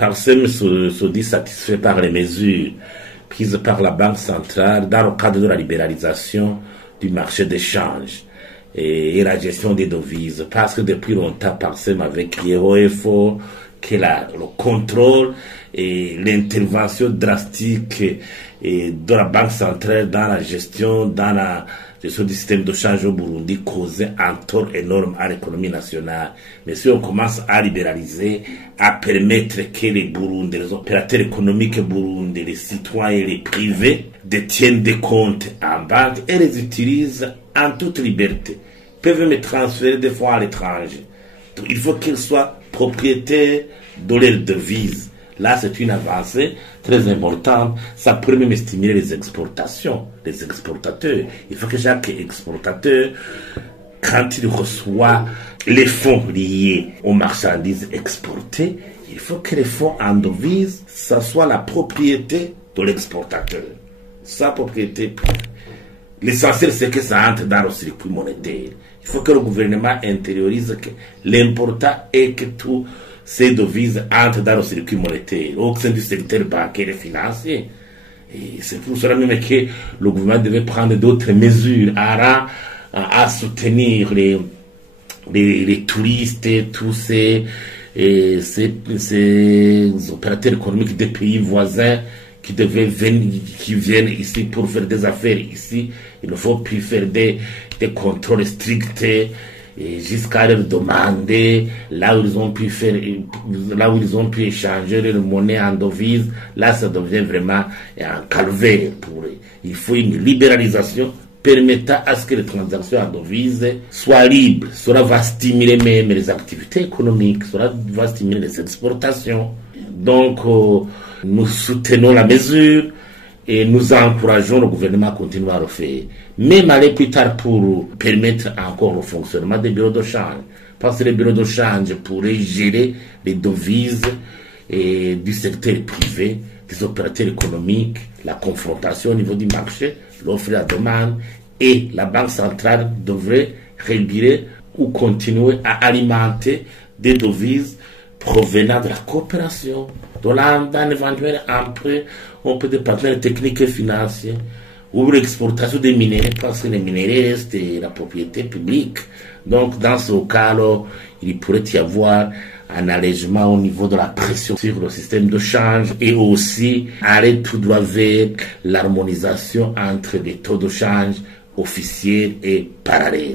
Parsem se dit satisfait par les mesures prises par la Banque centrale dans le cadre de la libéralisation du marché d'échange et la gestion des devises. Parce que depuis longtemps, Parsem avait crié haut et fort que le contrôle et l'intervention drastique de la Banque centrale dans la gestion du système de change au Burundi causait un tort énorme à l'économie nationale. Mais si on commence à libéraliser, à permettre que les Burundais, les opérateurs économiques burundais, les citoyens et les privés détiennent des comptes en banque et les utilisent en toute liberté, peuvent me transférer des fonds à l'étranger. Donc, il faut qu'ils soient propriétaires de leurs devises. Là, c'est une avancée très importante. Ça pourrait même stimuler les exportations, les exportateurs. Il faut que chaque exportateur, quand il reçoit les fonds liés aux marchandises exportées, il faut que les fonds en devises, ça soit la propriété de l'exportateur. Sa propriété. L'essentiel, c'est que ça entre dans le circuit monétaire. Il faut que le gouvernement intériorise que l'important est que tout ces devises entrent dans le circuit monétaire, au sein du secteur bancaire et financier. Et c'est pour cela même que le gouvernement devait prendre d'autres mesures à soutenir les touristes et tous ces opérateurs économiques des pays voisins qui viennent ici pour faire des affaires ici. Il ne faut plus faire des contrôles stricts jusqu'à leur demander là où ils ont pu échanger leur monnaie en devise. Là, ça devient vraiment un calvaire pour eux. Il faut une libéralisation permettant à ce que les transactions en devise soient libres. Cela va stimuler même les activités économiques, cela va stimuler les exportations. Donc, nous soutenons la mesure et nous encourageons le gouvernement à continuer à le faire. Même aller plus tard pour permettre encore le fonctionnement des bureaux de change. Parce que les bureaux de change pourraient gérer les devises du secteur privé, des opérateurs économiques, la confrontation au niveau du marché, l'offre et la demande, et la Banque centrale devrait réguler ou continuer à alimenter des devises provenant de la coopération, d'un éventuel emprunt, on peut des partenaires techniques et financiers, ou l'exportation des minéraux, parce que les minéraux restent la propriété publique. Donc, dans ce cas-là, il pourrait y avoir un allègement au niveau de la pression sur le système de change et aussi aller tout droit vers l'harmonisation entre les taux de change officiels et parallèles.